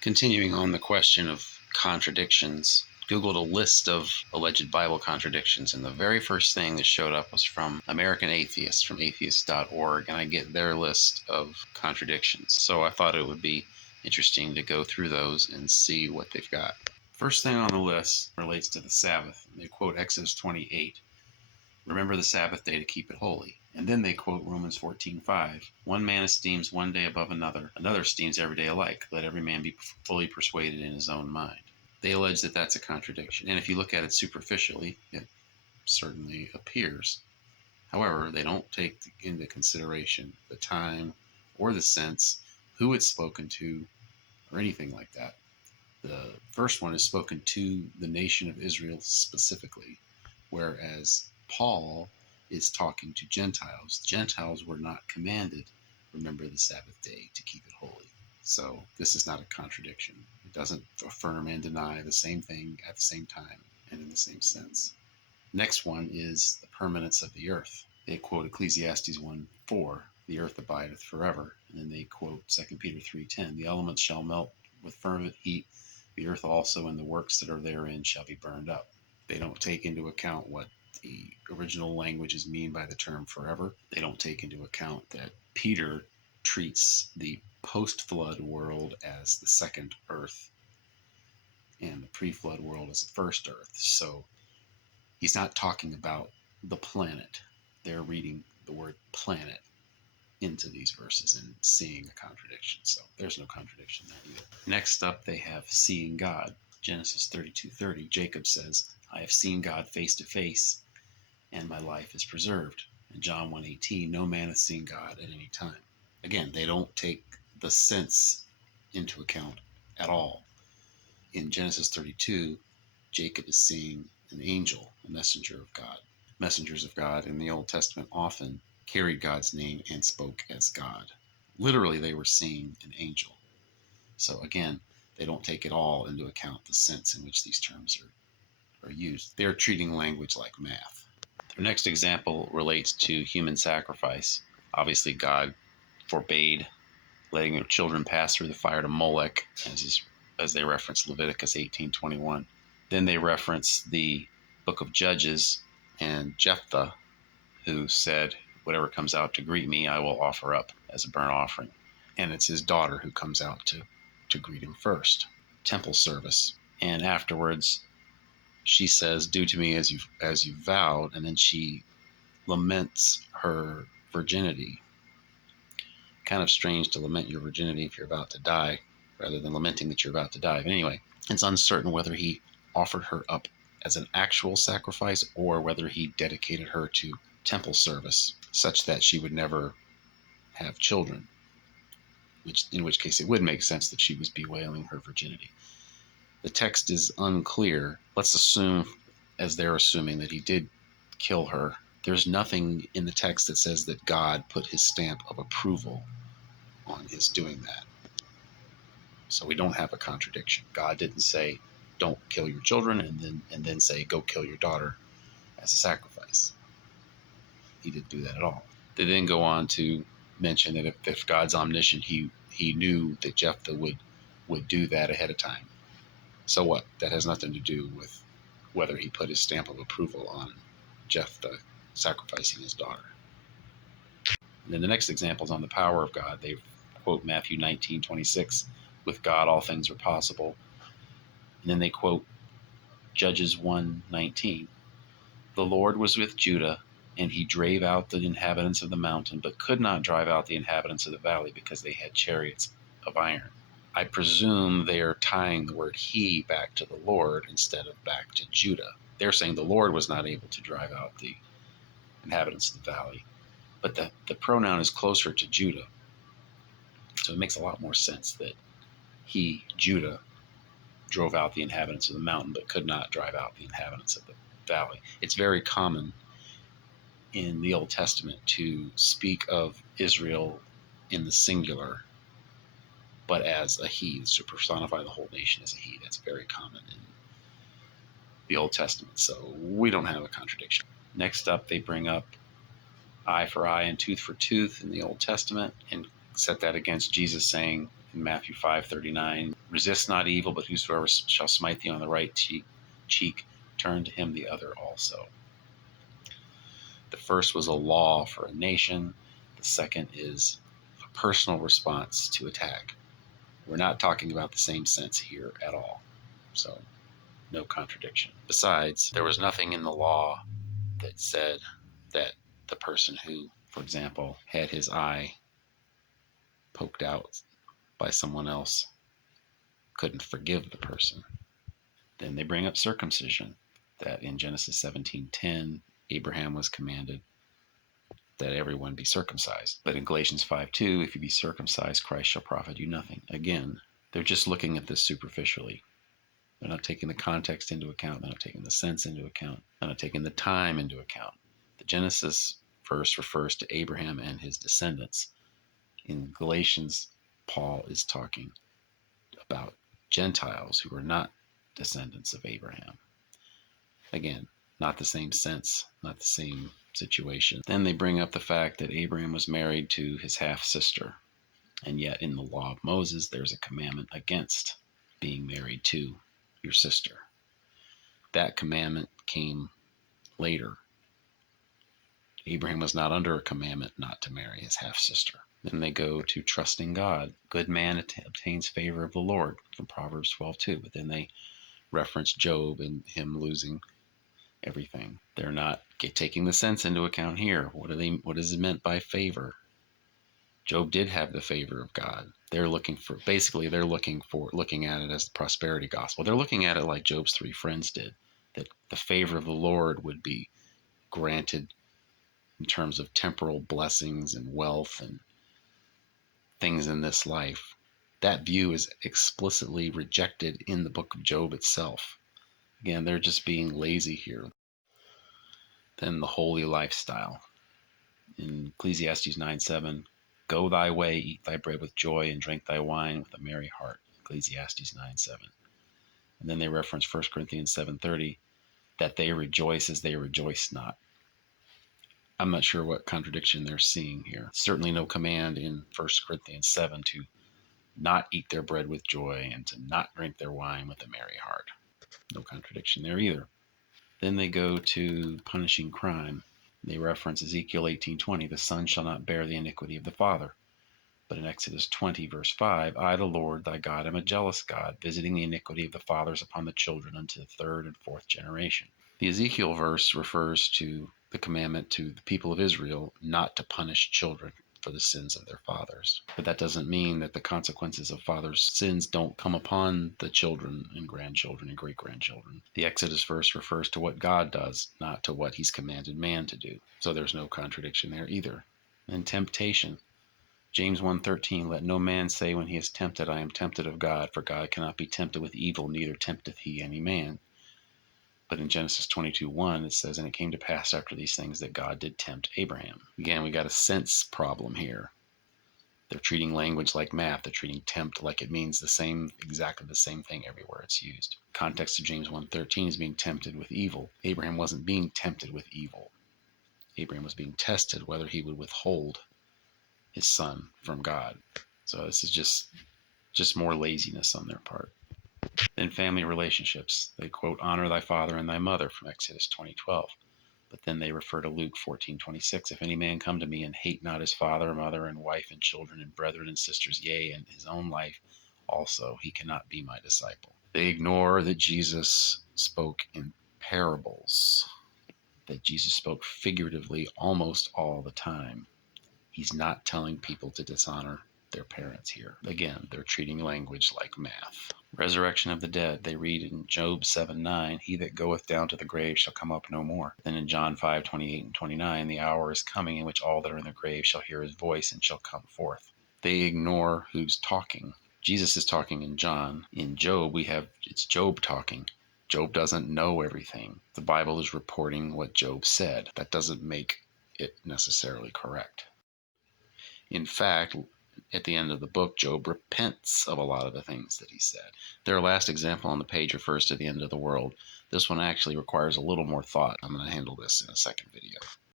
Continuing on the question of contradictions, Googled a list of alleged Bible contradictions, and the very first thing that showed up was from American Atheists, from atheists.org, and I get their list of contradictions. So I thought it would be interesting to go through those and see what they've got. First thing on the list relates to the Sabbath. They quote Exodus 28. Remember the Sabbath day to keep it holy. And then they quote Romans 14:5. One man esteems one day above another. Another esteems every day alike. Let every man be fully persuaded in his own mind. They allege that that's a contradiction. And if you look at it superficially, it certainly appears. However, they don't take into consideration the time or the sense, who it's spoken to, or anything like that. The first one is spoken to the nation of Israel specifically, whereas Paul is talking to Gentiles. Gentiles were not commanded, remember the Sabbath day to keep it holy. So this is not a contradiction. It doesn't affirm and deny the same thing at the same time and in the same sense. Next one is the permanence of the earth. They quote Ecclesiastes 1:4, the earth abideth forever. And then they quote 2 Peter 3:10, the elements shall melt with fervent heat, the earth also and the works that are therein shall be burned up. They don't take into account what the original languages mean by the term forever. They don't take into account that Peter treats the post-flood world as the second earth and the pre-flood world as the first earth. So he's not talking about the planet. They're reading the word planet into these verses and seeing a contradiction. So there's no contradiction there either. Next up, they have seeing God. Genesis 32:30, Jacob says, I have seen God face to face, and my life is preserved. And John 1:18, no man hath seen God at any time. Again, they don't take the sense into account at all. In Genesis 32, Jacob is seeing an angel, a messenger of God. Messengers of God in the Old Testament often carried God's name and spoke as God. Literally, they were seeing an angel. So again, they don't take at all into account the sense in which these terms are used. They're treating language like math. Their next example relates to human sacrifice. Obviously, God forbade letting their children pass through the fire to Molech, as they reference Leviticus 18:21. Then they reference the book of Judges and Jephthah, who said, whatever comes out to greet me, I will offer up as a burnt offering. And it's his daughter who comes out to greet him first. Temple service. And afterwards, she says, do to me as you vowed. And then she laments her virginity. Kind of strange to lament your virginity if you're about to die, rather than lamenting that you're about to die. But anyway, it's uncertain whether he offered her up as an actual sacrifice or whether he dedicated her to temple service such that she would never have children, in which case it would make sense that she was bewailing her virginity. The text is unclear. Let's assume, as they're assuming, that he did kill her. There's nothing in the text that says that God put his stamp of approval on his doing that. So we don't have a contradiction. God didn't say, don't kill your children, and then say, go kill your daughter as a sacrifice. He didn't do that at all. They then go on to mention that if God's omniscient, he knew that Jephthah would do that ahead of time. So what? That has nothing to do with whether he put his stamp of approval on Jephthah sacrificing his daughter. And then the next example is on the power of God. They quote Matthew 19:26, with God all things are possible. And then they quote Judges 1:19, the Lord was with Judah, and he drave out the inhabitants of the mountain, but could not drive out the inhabitants of the valley because they had chariots of iron. I presume they are tying the word he back to the Lord instead of back to Judah. They're saying the Lord was not able to drive out the inhabitants of the valley, but the pronoun is closer to Judah. So it makes a lot more sense that he, Judah, drove out the inhabitants of the mountain, but could not drive out the inhabitants of the valley. It's very common in the Old Testament to speak of Israel in the singular, but as a he, to personify the whole nation as a he. That's very common in the Old Testament, so we don't have a contradiction. Next up, they bring up eye for eye and tooth for tooth in the Old Testament and set that against Jesus saying, In Matthew 5:39, resist not evil, but whosoever shall smite thee on the right cheek, turn to him the other also. The first was a law for a nation. The second is a personal response to attack. We're not talking about the same sense here at all. So, no contradiction. Besides, there was nothing in the law that said that the person who, for example, had his eye poked out by someone else couldn't forgive the person. Then they bring up circumcision, that in Genesis 17:10, Abraham was commanded that everyone be circumcised. But in Galatians 5:2, if you be circumcised, Christ shall profit you nothing. Again, they're just looking at this superficially. They're not taking the context into account. They're not taking the sense into account. They're not taking the time into account. The Genesis verse refers to Abraham and his descendants. In Galatians, Paul is talking about Gentiles who are not descendants of Abraham. Again, not the same sense, not the same situation. Then they bring up the fact that Abraham was married to his half-sister, and yet in the law of Moses, there's a commandment against being married to your sister. That commandment came later. Abraham was not under a commandment not to marry his half-sister. Then they go to trusting God. Good man obtains favor of the Lord, from Proverbs 12:2. But then they reference Job and him losing everything. They're not taking the sense into account here. What is it meant by favor? Job did have the favor of God. They're looking at it as the prosperity gospel. They're looking at it like Job's three friends did, that the favor of the Lord would be granted in terms of temporal blessings and wealth and things in this life. That view is explicitly rejected in the book of Job itself. Again, they're just being lazy here. Then the holy lifestyle. In Ecclesiastes 9:7, go thy way, eat thy bread with joy, and drink thy wine with a merry heart. Ecclesiastes 9:7. And then they reference 1 Corinthians 7:30, that they rejoice as they rejoice not. I'm not sure what contradiction they're seeing here. Certainly no command in 1 Corinthians 7 to not eat their bread with joy and to not drink their wine with a merry heart. No contradiction there either. Then they go to punishing crime. They reference Ezekiel 18:20, the son shall not bear the iniquity of the father. But in Exodus 20, verse 5, I, the Lord thy God, am a jealous God, visiting the iniquity of the fathers upon the children unto the third and fourth generation. The Ezekiel verse refers to the commandment to the people of Israel not to punish children for the sins of their fathers. But that doesn't mean that the consequences of fathers' sins don't come upon the children and grandchildren and great-grandchildren. The Exodus verse refers to what God does, not to what he's commanded man to do. So there's no contradiction there either. And temptation. James 1:13, let no man say when he is tempted, I am tempted of God, for God cannot be tempted with evil, neither tempteth he any man. But in Genesis 22:1, it says, and it came to pass after these things that God did tempt Abraham. Again, we got a sense problem here. They're treating language like math. They're treating tempt like it means exactly the same thing everywhere it's used. Context of James 1:13 is being tempted with evil. Abraham wasn't being tempted with evil. Abraham was being tested whether he would withhold his son from God. So this is just more laziness on their part. Then family relationships. They quote, honor thy father and thy mother from Exodus 20:12. But then they refer to Luke 14:26. If any man come to me and hate not his father, mother, and wife, and children, and brethren, and sisters, yea, and his own life also, he cannot be my disciple. They ignore that Jesus spoke in parables, that Jesus spoke figuratively almost all the time. He's not telling people to dishonor their parents here. Again, they're treating language like math. Resurrection of the dead. They read in Job 7:9, he that goeth down to the grave shall come up no more. Then in John 5:28 and 29, the hour is coming in which all that are in the grave shall hear his voice and shall come forth. They ignore who's talking. Jesus is talking in John. In Job, it's Job talking. Job doesn't know everything. The Bible is reporting what Job said. That doesn't make it necessarily correct. In fact, at the end of the book, Job repents of a lot of the things that he said. Their last example on the page refers to the end of the world. This one actually requires a little more thought. I'm going to handle this in a second video.